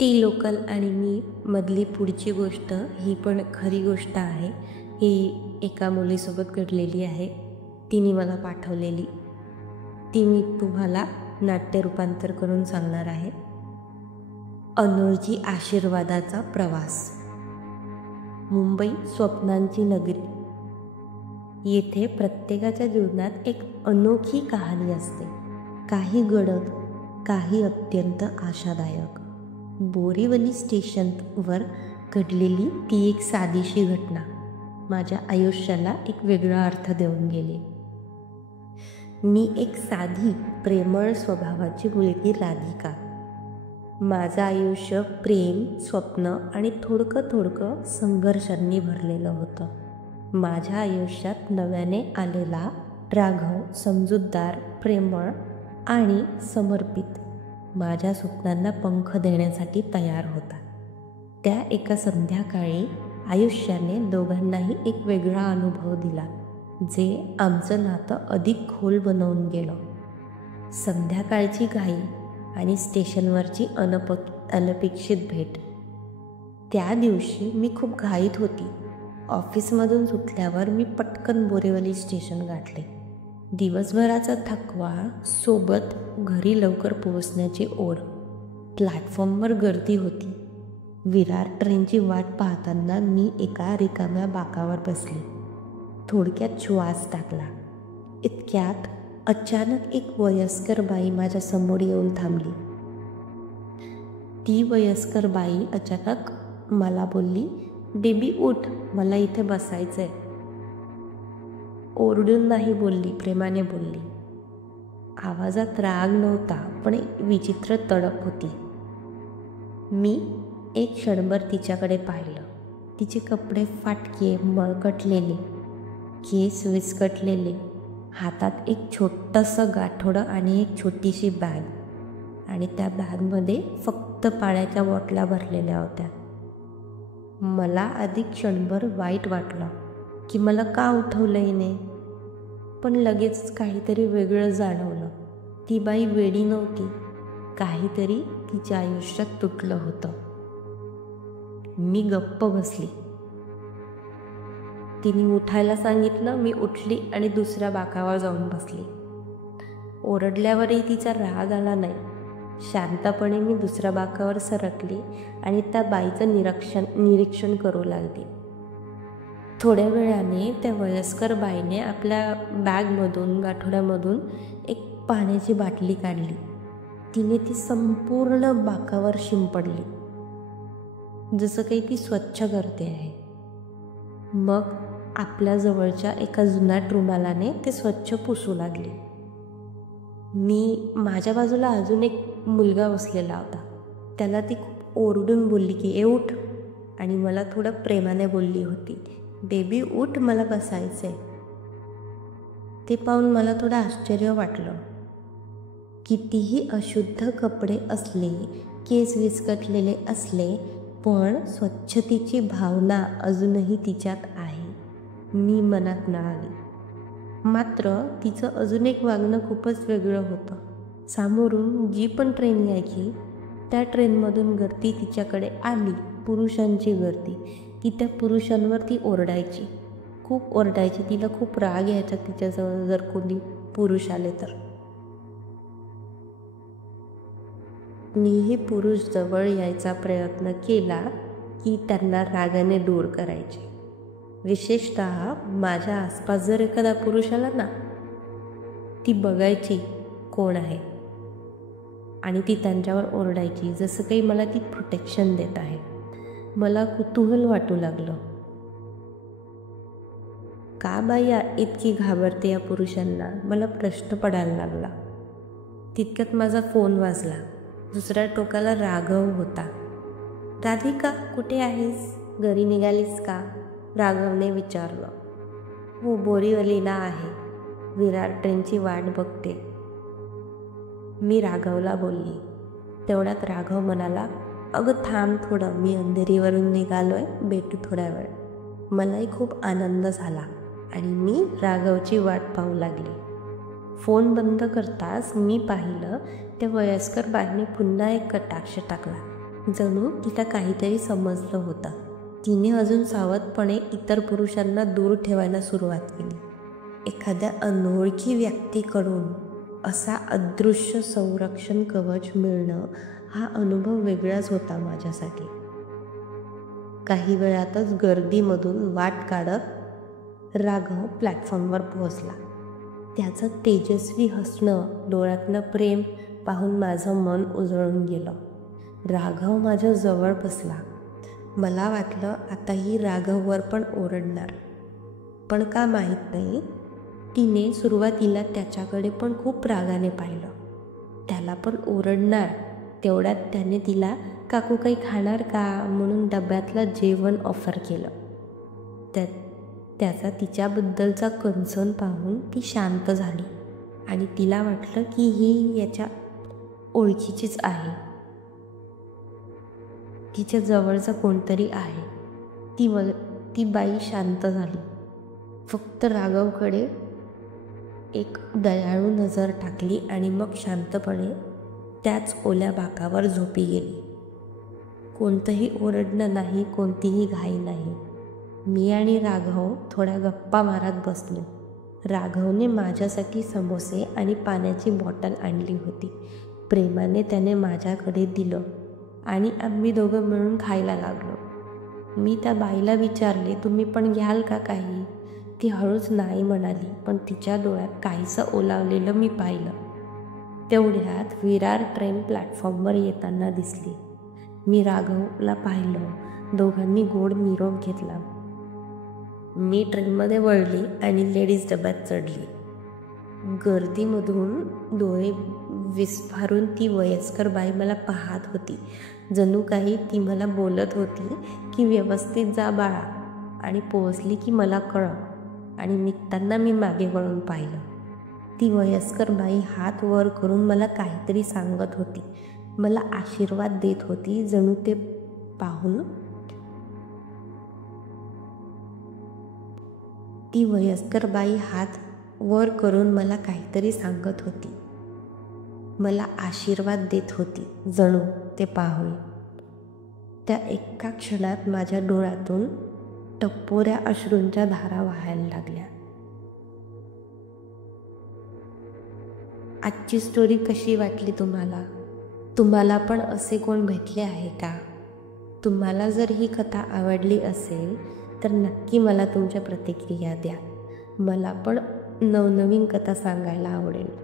ती लोकल आणि मी मधली पुढची गोष्ट ही पण खरी गोष्ट आहे. ही एका मुलीसोबत घडलेली आहे. तिने मला पाठवलेली. ती मी तुम्हाला नाट्य रूपांतर करून सांगणार आहे. अनोळखी आशीर्वादाचा प्रवास. मुंबई स्वप्नांची नगरी. येथे प्रत्येकाच्या जीवनात एक अनोखी कहाणी असते. काही गडद, काही अत्यंत आशादायक. बोरीवली स्टेशनवर घडलेली ती एक साधीशी घटना माझ्या आयुष्याला एक वेगळा अर्थ देऊन गेली. मी एक साधी, प्रेमळ स्वभावाची मुलगी राधिका. माझं आयुष्य प्रेम, स्वप्न आणि थोडकं संघर्षांनी भरलेलं होतं. माझ्या आयुष्यात नव्याने आलेला राघव समजूतदार, प्रेमळ आणि समर्पित माझ्या स्वप्नांना पंख देण्यासाठी तयार होता. त्या एका संध्याकाळी आयुष्याने दोघांनाही एक वेगळा अनुभव दिला, जे आमचं नातं अधिक खोल बनवून गेलं. संध्याकाळची घाई आणि स्टेशनवरची अनपेक्षित भेट. त्या दिवशी मी खूप घाईत होती. ऑफिसमधून सुटल्यावर मी पटकन बोरीवली स्टेशन गाठले. दिवसभराचा थकवा सोबत घरी लवकर पोहोचण्याची ओढ. प्लॅटफॉर्मवर गर्दी होती. विरार ट्रेनची वाट पाहताना मी एका रिकाम्या बाकावर बसली. थोडक्यात श्वास टाकला. इतक्यात अचानक एक वयस्कर बाई माझ्या समोर येऊन थांबली. ती वयस्कर बाई अचानक मला बोलली, "बेबी उठ, मला इथे बसायचंय." ओरडून नाही बोलली, प्रेमाने बोलली. आवाजात राग नव्हता, पण एक विचित्र तडक होती. मी एक क्षणभर तिच्याकडे पाहिलं. तिचे कपडे फाटके, मळकटलेले, केस विस्कटलेले, हातात एक छोटंसं गाठोडं आणि एक छोटीशी बॅग, आणि त्या बॅगमध्ये फक्त पाण्याच्या बॉटल्या भरलेल्या होत्या. मला आधी क्षणभर वाईट वाटलं की मला का उठवलं हिने, पण लगेच काहीतरी वेगळं जाणवलं. ती बाई वेडी नव्हती, काहीतरी तिच्या आयुष्यात तुटलं होतं. मी गप्प बसली. तिने उठायला सांगितलं. मी उठली आणि दुसऱ्या बाकावर जाऊन बसली. ओरडल्यावरही तिचा राग आला नाही. शांतपणे मी दुसऱ्या बाकावर सरकली आणि त्या बाईचं निरीक्षण करू लागली. थोड्या वेळाने त्या वयस्कर बाईने आपल्या बॅगमधून, गाठोड्यामधून एक पाण्याची बाटली काढली. तिने ती संपूर्ण बाकावर शिंपडली, जसं काही ती स्वच्छ करते आहे. मग आपल्या जवळच्या एका जुनाट रुमालाने ते स्वच्छ पुसू लागली. माझ्या बाजूला अजून एक मुलगा बसलेला होता. त्याला ती खूप ओरडून बोलली की "ए उठ", आणि मला थोडं प्रेमाने बोलली होती, "बेबी उठ, मला बसायचंय." ते पाहून मला थोडं आश्चर्य वाटलं. कितीही अशुद्ध कपडे असले, केस विस्कटलेले असले, पण स्वच्छतेची भावना अजूनही तिच्यात आहे, मी मनात मिळाली. मात्र तिचं अजून एक वागणं खूपच वेगळं होतं. समोरून जी पण ट्रेन यायची, त्या ट्रेनमधून गर्दी तिच्याकडे आली, पुरुषांची गर्दी, की त्या पुरुषांवर ती ओरडायची, खूप ओरडायची. तिला खूप राग यायचा तिच्याजवळ जर कोणी पुरुष आले तर. मीही पुरुष जवळ यायचा प्रयत्न केला की त्यांना रागाने दूर करायचे. विशेषतः माझ्या आसपास जर एखादा पुरुष आला ना, ती बघायची कोण आहे आणि ती त्यांच्यावर ओरडायची, जसं काही मला ती प्रोटेक्शन देत आहे. मला कुतूहल वाटू लागलं, का बाई इतकी घाबरते या पुरुषांना. मला प्रश्न पडायला लागला. तितक्यात माझा फोन वाजला. दुसऱ्या टोकाला राघव होता. "राधिका, कुठे आहेस? घरी निघालीस का?" राघवने विचारलं. "हो, बोरीवलीला आहे. विरार ट्रेनची वाट बघते." मी राघवला बोलली. तेवढ्यात राघव म्हणाला, "अगं थांब थोडं, मी अंधेरीवरून निघालोय, भेटू थोड्या वेळ." मलाही खूप आनंद झाला आणि मी राघवची वाट पाहू लागली. फोन बंद करताच मी पाहिलं त्या वयस्कर बाईने पुन्हा एक कटाक्ष टाकला. जणू तिला काहीतरी समजलं होतं. तिने अजून सावधपणे इतर पुरुषांना दूर ठेवायला सुरुवात केली. एखाद्या अनोळखी व्यक्तीकडून असा अदृश्य संरक्षण कवच मिळणं हा अनुभव वेगळाच होता माझ्यासाठी. काही वेळातच गर्दीमधून वाट काढत राघव प्लॅटफॉर्मवर पोहोचला. त्याचं तेजस्वी हसणं, डोळ्यातलं प्रेम पाहून माझं मन उजळून गेलं. राघव माझ्या जवळ बसला. मला वाटलं आता ही राघववर पण ओरडणार, पण का माहीत नाही तिने सुरुवातीला त्याच्याकडे पण खूप रागाने पाहिलं. त्याला पण ओरडणार तेवढ्यात त्याने तिला काकू काही खाणार का म्हणून डब्यातलं जेवण ऑफर केलं. त्याचा तिच्याबद्दलचा कन्सर्न पाहून ती शांत झाली आणि तिला वाटलं की ही याच्या ओळखीचीच आहे, तिच्या जवळचं कोणतरी आहे. ती बाई शांत झाली. फक्त राघवकडे एक दयाळू नजर टाकली आणि मग शांतपणे त्याच ओल्या बाकावर झोपी गेली. कोणतंही ओरडणं नाही, कोणतीही घाई नाही. मी आणि राघव थोड्या गप्पा मारत बसलो. राघवने माझ्यासाठी समोसे आणि पाण्याची बॉटल आणली होती. प्रेमाने त्याने माझ्याकडे दिलं आणि आम्ही दोघं मिळून खायला लागलो. मी त्या बाईला विचारले, तुम्ही पण घ्याल का काही? ती हळूच नाही म्हणाली, पण तिच्या डोळ्यात काहीसं ओलावलेलं मी पाहिलं. तेवढ्यात विरार ट्रेन प्लॅटफॉर्मवर येताना दिसली. मी राघवला पाहिलं. दोघांनी गोड निरोप घेतला. मी ट्रेनमध्ये वळली आणि लेडीज डब्यात चढली. गर्दीमधून डोळे विस्फारून ती वयस्कर बाई मला पाहत होती. जणू काही ती मला बोलत होती की व्यवस्थित जा बाळा, आणि पोहोचली की मला कळव. आणि निघताना मी मागे वळून पाहिलं. ती वयस्कर बाई हात वर करून मला काहीतरी सांगत होती, मला आशीर्वाद देत होती. जणू ते पाहून ती वयस्कर बाई हात वर करून मला काहीतरी सांगत होती, मला आशीर्वाद देत होती. जणू ते पाहून त्या एका क्षणात माझ्या डोळ्यातून टपोऱ्या अश्रूंच्या धारा वाहायला लागल्या. आजची स्टोरी कशी वाटली तुम्हाला? तुम्हाला पण असे कोण भेटले आहे का? तुम्हाला जर ही कथा आवडली असेल तर नक्की मला तुमच्या प्रतिक्रिया द्या. मला पण नवनवीन कथा सांगायला आवडेल.